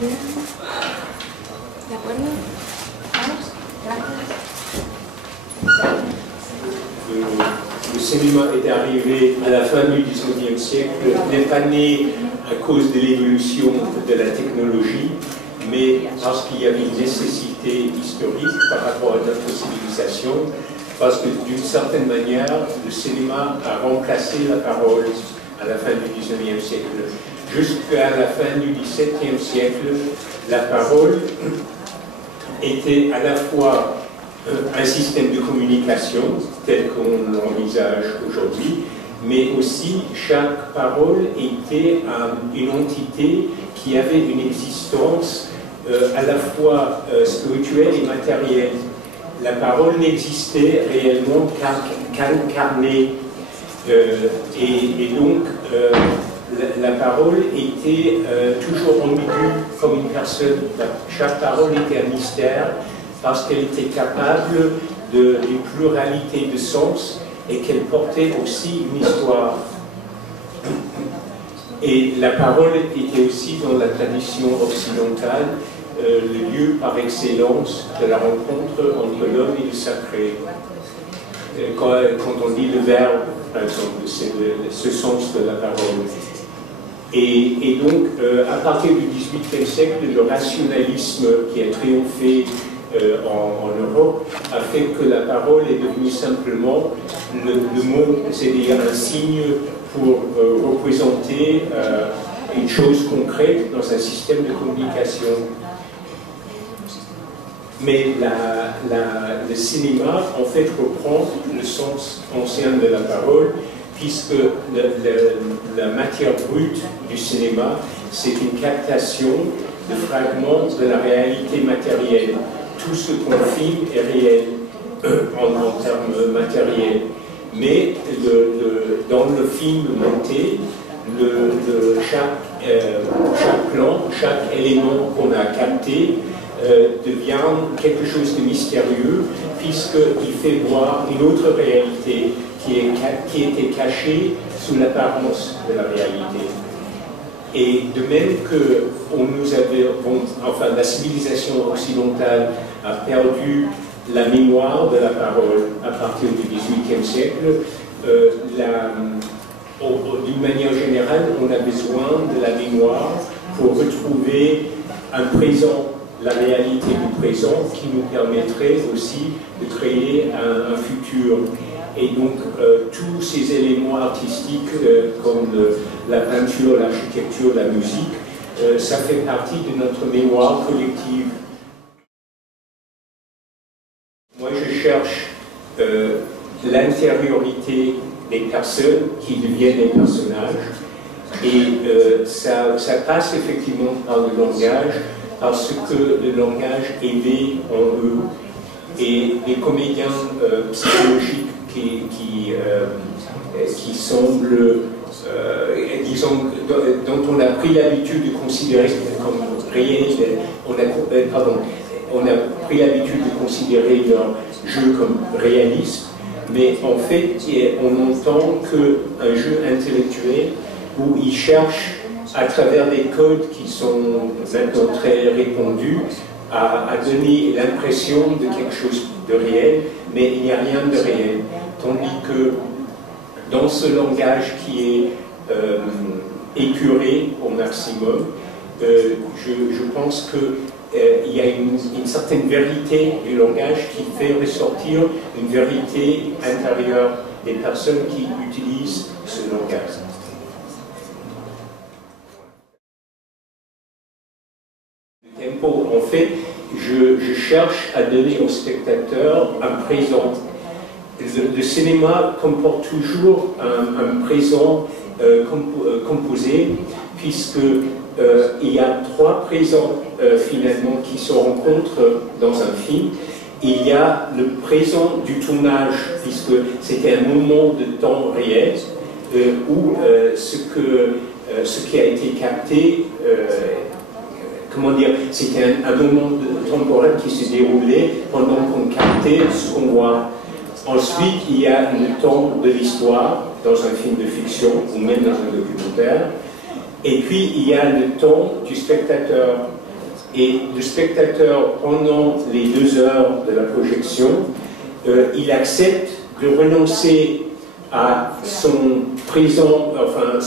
¿De acuerdo? Vamos, gracias. Le cinéma est arrivé à la fin du XIXe siècle, n'est pas né à cause de l'évolution de la technologie, mais parce qu'il y avait une nécessité historique par rapport à notre civilisation, parce que d'une certaine manière, le cinéma a remplacé la parole à la fin du XIXe siècle. Jusqu'à la fin du XVIIe siècle, la parole était à la fois un système de communication tel qu'on l'envisage aujourd'hui, mais aussi chaque parole était une entité qui avait une existence à la fois spirituelle et matérielle. La parole n'existait réellement qu'incarnée, et donc la parole était toujours ambiguë comme une personne. Chaque parole était un mystère, parce qu'elle était capable d'une pluralité de sens et qu'elle portait aussi une histoire. Et la parole était aussi dans la tradition occidentale le lieu par excellence de la rencontre entre l'homme et le sacré. Quand on dit le verbe, par exemple, c'est ce sens de la parole. Et donc, à partir du XVIIIe siècle, le rationalisme qui a triomphé en Europe a fait que la parole est devenue simplement le mot, c'est-à-dire un signe pour représenter une chose concrète dans un système de communication. Mais le cinéma, en fait, reprend le sens ancien de la parole, puisque la matière brute du cinéma, c'est une captation de fragments de la réalité matérielle. Tout ce qu'on filme est réel en termes matériels. Mais dans le film monté, chaque plan, chaque élément qu'on a capté devient quelque chose de mystérieux, puisqu'il fait voir une autre réalité qui était cachée sous l'apparence de la réalité. Et de même que la civilisation occidentale a perdu la mémoire de la parole à partir du XVIIIe siècle, d'une manière générale, on a besoin de la mémoire pour retrouver un présent, la réalité du présent, qui nous permettrait aussi de créer un futur. Et donc, tous ces éléments artistiques, comme la peinture, l'architecture, la musique, ça fait partie de notre mémoire collective. Moi, je cherche l'intériorité des personnes qui deviennent les personnages, et ça passe effectivement par le langage, parce que le langage éveille en eux. Et les comédiens psychologiques qui semblent, disons, dont on a pris l'habitude de considérer comme réels, on a pris l'habitude de considérer leur jeu comme réaliste, mais en fait, on n'entend qu'un jeu intellectuel où ils cherchent, à travers des codes qui sont maintenant très répandus, à donner l'impression de quelque chose de réel, mais il n'y a rien de réel. Tandis que dans ce langage qui est épuré au maximum, je pense qu'il y a une certaine vérité du langage qui fait ressortir une vérité intérieure des personnes qui utilisent ce langage. Le tempo, en fait, je cherche à donner au spectateur un présent. Le cinéma comporte toujours un présent composé, puisqu'il y a trois présents finalement qui se rencontrent dans un film. Il y a le présent du tournage, puisque c'était un moment de temps réel où ce qui a été capté, comment dire, c'était un moment temporel qui se déroulait pendant qu'on captait ce qu'on voit. Ensuite, il y a le temps de l'histoire dans un film de fiction ou même dans un documentaire. Et puis, il y a le temps du spectateur. Et le spectateur, pendant les 2 heures de la projection, il accepte de renoncer à son présent, enfin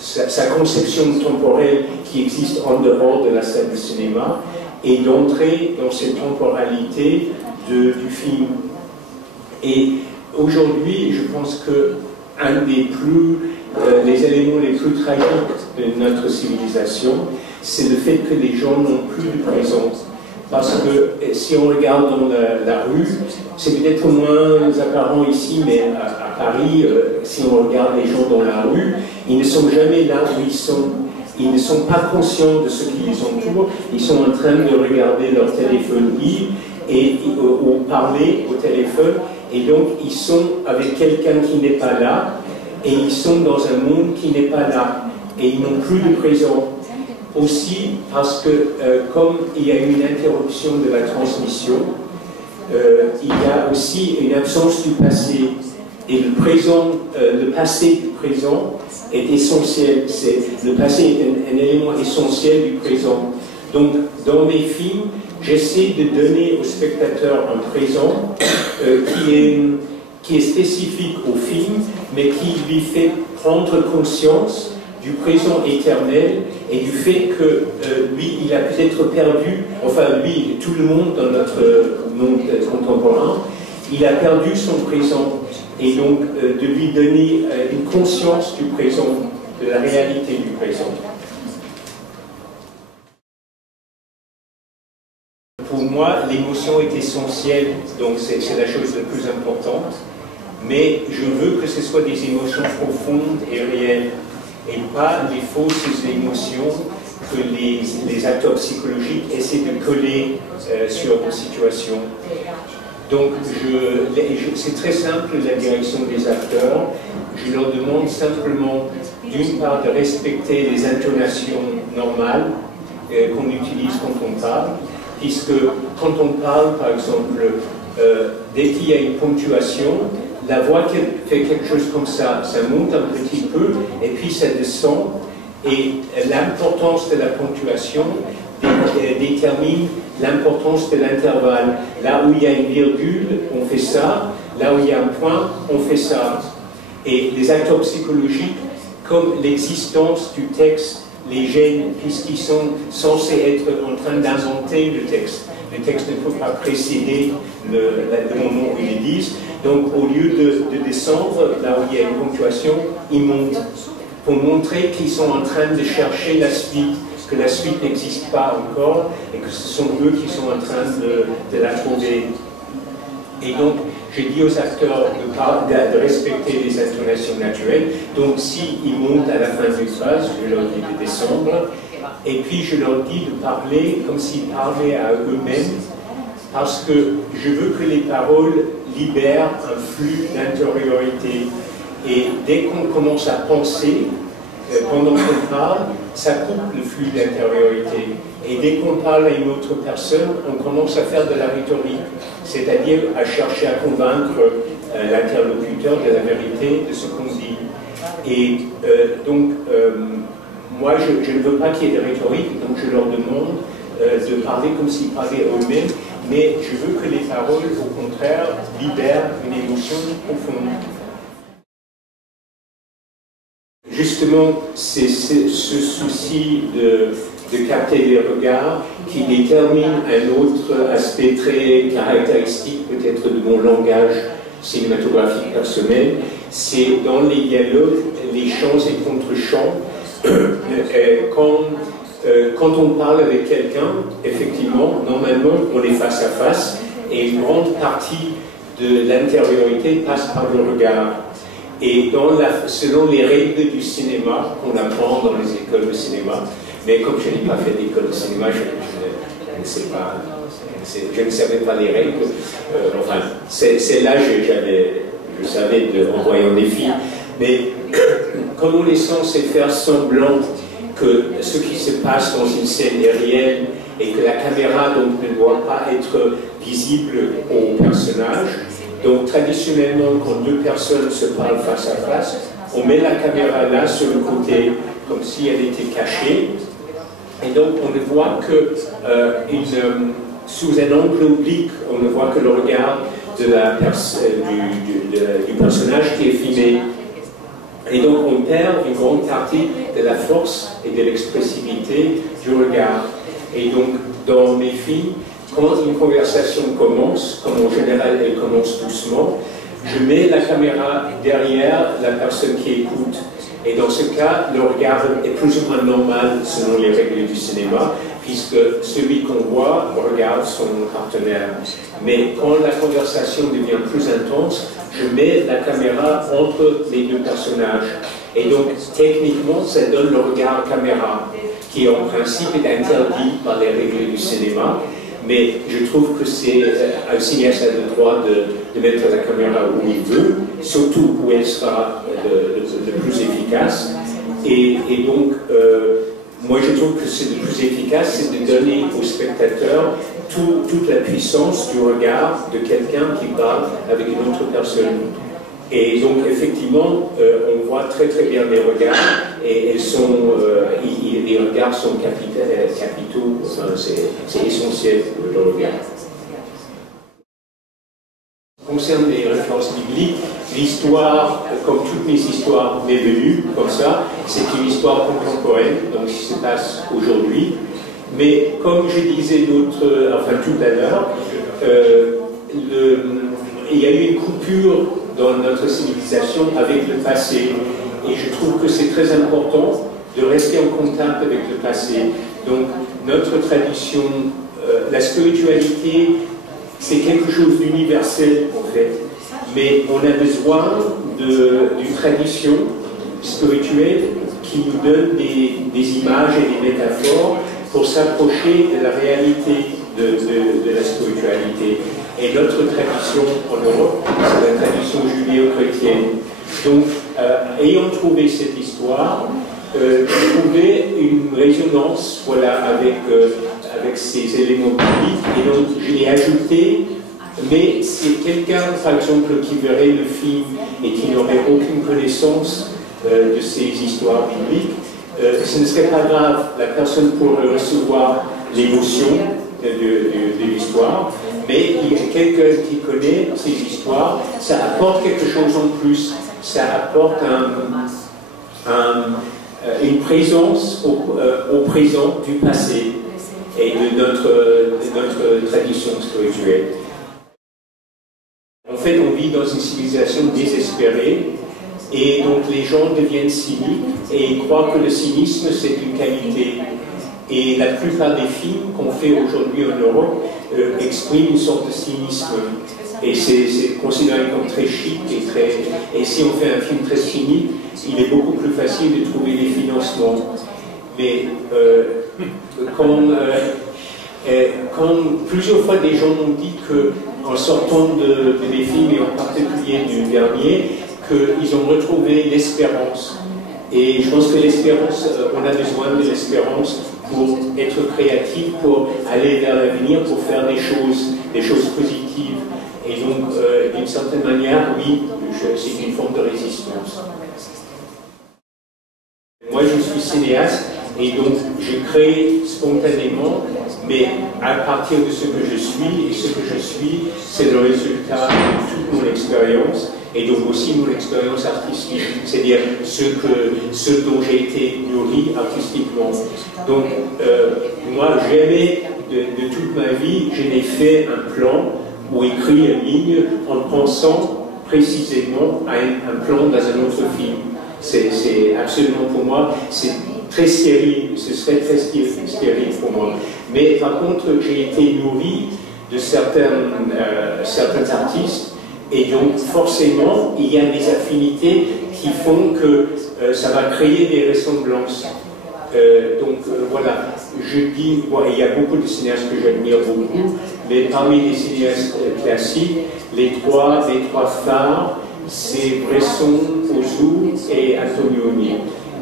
sa conception temporelle qui existe en dehors de la salle de cinéma et d'entrer dans cette temporalité du film. Et aujourd'hui, je pense que un les éléments les plus tragiques de notre civilisation, c'est le fait que les gens n'ont plus de présence. Parce que si on regarde dans la rue, c'est peut-être moins apparent ici, mais à Paris, si on regarde les gens dans la rue, ils ne sont jamais là où ils sont. Ils ne sont pas conscients de ce qui les entoure. Ils sont en train de regarder leur téléphone ou parler au téléphone. Et donc, ils sont avec quelqu'un qui n'est pas là. Et ils sont dans un monde qui n'est pas là. Et ils n'ont plus de présent. Aussi parce que, comme il y a une interruption de la transmission, il y a aussi une absence du passé. Et le passé du présent est essentiel. Le passé est un élément essentiel du présent. Donc, dans mes films, j'essaie de donner au spectateur un présent qui est spécifique au film, mais qui lui fait prendre conscience du présent éternel et du fait que lui, il a peut-être perdu, enfin lui, tout le monde dans notre monde contemporain, il a perdu son présent. Et donc de lui donner une conscience du présent, de la réalité du présent. Pour moi, l'émotion est essentielle, donc c'est la chose la plus importante, mais je veux que ce soit des émotions profondes et réelles, et pas les fausses émotions que les acteurs psychologiques essaient de coller sur une situation. Donc, c'est très simple, la direction des acteurs. Je leur demande simplement, d'une part, de respecter les intonations normales qu'on utilise quand on parle, puisque quand on parle, par exemple, dès qu'il y a une ponctuation, la voix fait quelque chose comme ça monte un petit peu, et puis ça descend, et l'importance de la ponctuation détermine l'importance de l'intervalle. Là où il y a une virgule, on fait ça. Là où il y a un point, on fait ça. Et les acteurs psychologiques, comme l'existence du texte les gêne, puisqu'ils sont censés être en train d'inventer le texte. Le texte ne peut pas précéder le moment où ils le disent. Donc, au lieu de descendre, là où il y a une ponctuation, ils montent pour montrer qu'ils sont en train de chercher la suite, que la suite n'existe pas encore et que ce sont eux qui sont en train de la trouver. Et donc, j'ai dit aux acteurs de respecter les intonations naturelles. Donc, s'ils montent à la fin d'une phrase, je leur dis de descendre. Et puis, je leur dis de parler comme s'ils parlaient à eux-mêmes, parce que je veux que les paroles libèrent un flux d'intériorité. Et dès qu'on commence à penser, pendant qu'on parle, ça coupe le flux d'intériorité. Et dès qu'on parle à une autre personne, on commence à faire de la rhétorique, c'est-à-dire à chercher à convaincre l'interlocuteur de la vérité de ce qu'on dit. Et donc, moi, je ne veux pas qu'il y ait de rhétorique, donc je leur demande de parler comme s'ils parlaient eux-mêmes, mais je veux que les paroles, au contraire, libèrent une émotion profonde. Justement, c'est ce souci de capter les regards qui détermine un autre aspect très caractéristique peut-être de mon langage cinématographique personnel, c'est dans les dialogues, les chants et contre-chants. Quand on parle avec quelqu'un, effectivement, normalement, on est face à face, et une grande partie de l'intériorité passe par le regard. Et selon les règles du cinéma, qu'on apprend dans les écoles de cinéma, mais comme je n'ai pas fait d'école de cinéma, je ne savais pas les règles. Enfin, celle-là, je savais en voyant des films. Mais comme on est censé faire semblant que ce qui se passe dans une scène est réel et que la caméra donc, ne doit pas être visible au personnage, donc traditionnellement, quand deux personnes se parlent face à face, on met la caméra là sur le côté, comme si elle était cachée. Et donc on ne voit que sous un angle oblique, on ne voit que le regard de du personnage qui est filmé. Et donc on perd une grande partie de la force et de l'expressivité du regard. Et donc dans mes films, quand une conversation commence, comme en général elle commence doucement, je mets la caméra derrière la personne qui écoute. Et dans ce cas, le regard est plus ou moins normal selon les règles du cinéma, puisque celui qu'on voit regarde son partenaire. Mais quand la conversation devient plus intense, je mets la caméra entre les deux personnages. Et donc, techniquement, ça donne le regard caméra, qui en principe est interdit par les règles du cinéma. Mais je trouve que c'est un cinéaste a le droit de mettre la caméra où il veut, surtout où elle sera le plus efficace. Et donc, moi je trouve que c'est le plus efficace, c'est de donner au spectateur toute la puissance du regard de quelqu'un qui parle avec une autre personne. Et donc effectivement, on voit très très bien les regards, et les regards sont capitaux, enfin, c'est essentiel le regard. Concernant les références bibliques, l'histoire, comme toutes mes histoires m'est venue comme ça, c'est une histoire contemporaine, donc qui se passe aujourd'hui. Mais comme je disais tout à l'heure, il y a eu une coupure dans notre civilisation avec le passé. Et je trouve que c'est très important de rester en contact avec le passé. Donc notre tradition, la spiritualité, c'est quelque chose d'universel en fait. Mais on a besoin d'une tradition spirituelle qui nous donne des images et des métaphores pour s'approcher de la réalité de la spiritualité. Et notre tradition en Europe, c'est la tradition judéo-chrétienne. Donc, ayant trouvé cette histoire, j'ai trouvé une résonance avec ces éléments bibliques, et donc je l'ai ajouté. Mais c'est quelqu'un, par exemple, qui verrait le film et qui n'aurait aucune connaissance de ces histoires bibliques, ce ne serait pas grave. La personne pourrait recevoir l'émotion de l'histoire, mais il y a quelqu'un qui connaît ces histoires, ça apporte quelque chose en plus, ça apporte une présence au présent du passé et de notre tradition spirituelle. En fait, on vit dans une civilisation désespérée, et donc les gens deviennent cyniques et croient que le cynisme c'est une qualité. Et la plupart des films qu'on fait aujourd'hui en Europe expriment une sorte de cynisme. Et c'est considéré comme très chic et si on fait un film très cynique, il est beaucoup plus facile de trouver des financements. Mais quand plusieurs fois des gens m'ont dit qu'en sortant de mes films, et en particulier du dernier, qu'ils ont retrouvé l'espérance. Et je pense que l'espérance, on a besoin de l'espérance pour être créatif, pour aller vers l'avenir, pour faire des choses positives. Et donc, d'une certaine manière, oui, c'est une forme de résistance. Moi, je suis cinéaste, et donc je crée spontanément, mais à partir de ce que je suis, et ce que je suis, c'est le résultat de toute mon expérience, et donc aussi mon expérience artistique, c'est-à-dire ce dont j'ai été nourri artistiquement. Donc, moi, jamais de toute ma vie, je n'ai fait un plan ou écrit une ligne en pensant précisément à un plan dans un autre film. C'est absolument pour moi, c'est très stérile, ce serait très stérile pour moi. Mais par contre, j'ai été nourri de certains artistes, et donc forcément, il y a des affinités qui font que ça va créer des ressemblances. Voilà, je dis, bon, il y a beaucoup de cinéastes que j'admire beaucoup, mais parmi les cinéastes classiques, les trois phares, c'est Bresson, Ozu et Antonioni.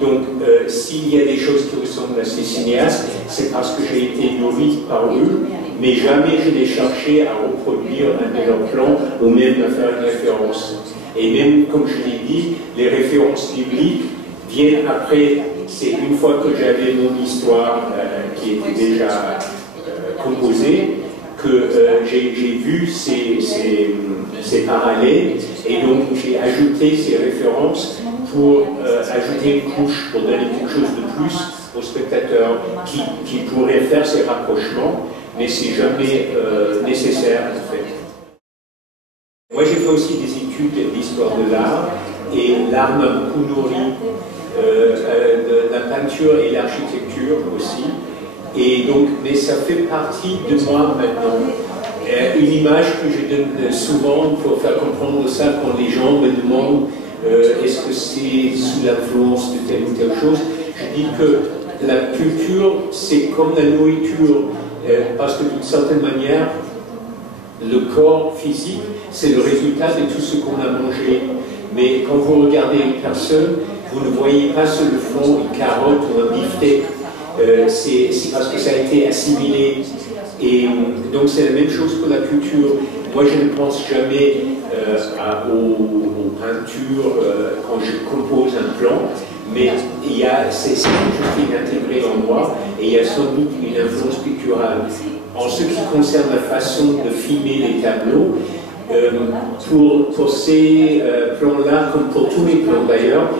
Donc, s'il y a des choses qui ressemblent à ces cinéastes, c'est parce que j'ai été nourri par eux, mais jamais je n'ai cherché à reproduire un de leurs plans ou même à faire une référence. Et même, comme je l'ai dit, les références bibliques viennent après c'est une fois que j'avais mon histoire qui était déjà composée, que j'ai vu ces parallèles, et donc j'ai ajouté ces références pour ajouter une couche, pour donner quelque chose de plus aux spectateurs qui pourraient faire ces rapprochements, mais c'est jamais nécessaire en fait. Moi j'ai fait aussi des études d'histoire de l'art, et l'art m'a beaucoup nourri, la peinture et l'architecture aussi. Et donc, mais ça fait partie de moi maintenant. Une image que je donne souvent pour faire comprendre ça quand les gens me demandent est-ce que c'est sous l'influence de telle ou telle chose, je dis que la culture c'est comme la nourriture, parce que d'une certaine manière le corps physique c'est le résultat de tout ce qu'on a mangé. Mais quand vous regardez une personne, vous ne voyez pas sur le fond une carotte ou un beefsteak. C'est parce que ça a été assimilé. Et donc c'est la même chose pour la culture. Moi je ne pense jamais aux peintures quand je compose un plan, mais c'est quelque chose qui est intégré en moi, et il y a sans doute une influence picturale. En ce qui concerne la façon de filmer les tableaux, pour ces plans-là, comme pour tous les plans d'ailleurs,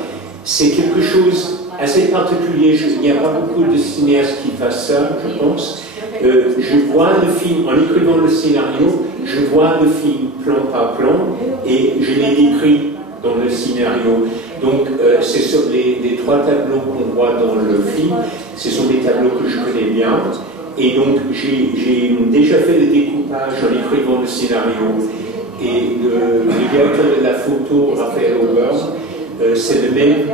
c'est quelque chose assez particulier. Il n'y a pas beaucoup de cinéastes qui fassent ça, je pense. Je vois le film, en écrivant le scénario, je vois le film plan par plan et je l'ai décrit dans le scénario. Donc c'est sur les trois tableaux qu'on voit dans le film, ce sont des tableaux que je connais bien. Et donc j'ai déjà fait le découpage en écrivant le scénario. Et le directeur de la photo, Raphaël Auber, c'est le même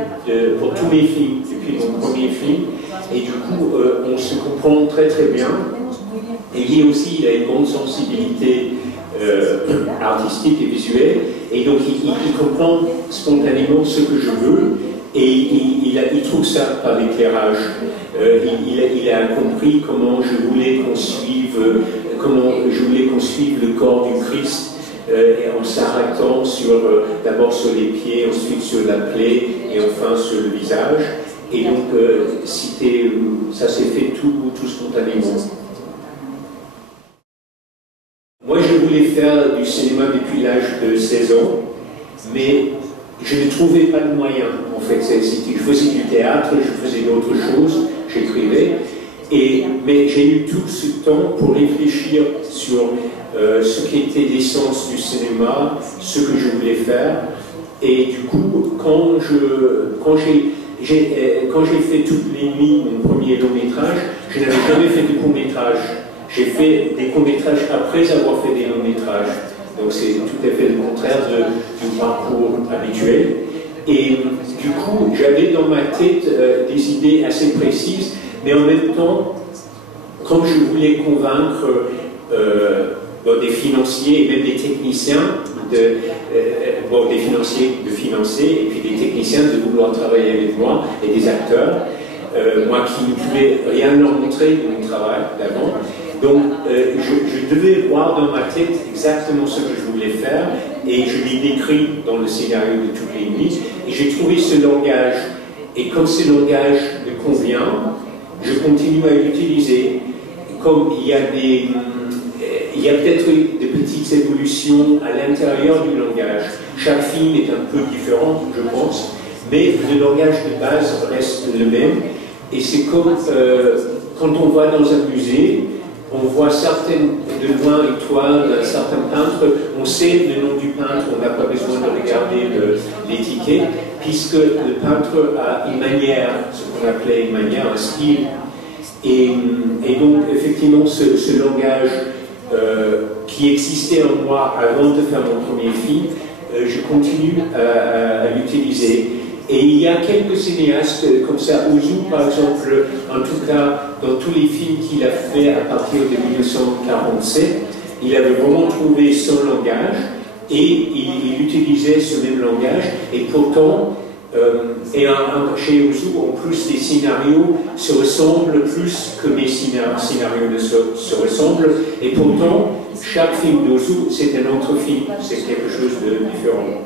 pour tous mes films, depuis mon premier film. Et du coup, on se comprend très très bien. Et lui aussi, il a une grande sensibilité artistique et visuelle. Et donc, il comprend spontanément ce que je veux. Et il trouve ça par l'éclairage. Il a compris comment je voulais qu'on suive, le corps du Christ. En s'arrêtant d'abord sur les pieds, ensuite sur la plaie et enfin sur le visage. Et donc, ça s'est fait tout spontanément. Moi, je voulais faire du cinéma depuis l'âge de 16 ans, mais je ne trouvais pas de moyens. En fait, je faisais du théâtre, je faisais d'autres choses, j'écrivais. Mais j'ai eu tout ce temps pour réfléchir sur ce qui était l'essence du cinéma, ce que je voulais faire. Et du coup, quand j'ai fait toutes les nuits mon premier long métrage, je n'avais jamais fait de court métrage. J'ai fait des courts métrages après avoir fait des longs métrages. Donc c'est tout à fait le contraire du parcours habituel. Et du coup, j'avais dans ma tête des idées assez précises, mais en même temps, comme je voulais convaincre des financiers et même des techniciens des financiers de financer et puis des techniciens de vouloir travailler avec moi et des acteurs, moi qui ne pouvais rien leur montrer de mon travail d'avant. Donc je devais voir dans ma tête exactement ce que je voulais faire et je l'ai décrit dans le scénario de toutes les nuits et j'ai trouvé ce langage. Et comme ce langage me convient, je continue à l'utiliser. Comme il y a peut-être des petites évolutions à l'intérieur du langage. Chaque film est un peu différent, je pense, mais le langage de base reste le même. Et c'est comme quand on va dans un musée, on voit certaines de loin étoiles d'un certain peintre, on sait le nom du peintre, on n'a pas besoin de regarder l'étiquette, puisque le peintre a une manière, ce qu'on appelait une manière, un style. Et donc, effectivement, ce langage qui existait en moi avant de faire mon premier film, je continue à l'utiliser. Et il y a quelques cinéastes comme ça, Ozu par exemple, en tout cas dans tous les films qu'il a fait à partir de 1947, il avait vraiment trouvé son langage et il utilisait ce même langage. Et pourtant, chez Ozu, en plus, les scénarios se ressemblent plus que mes scénarios ne se ressemblent. Et pourtant, chaque film d'Ozu, c'est un autre film, c'est quelque chose de différent.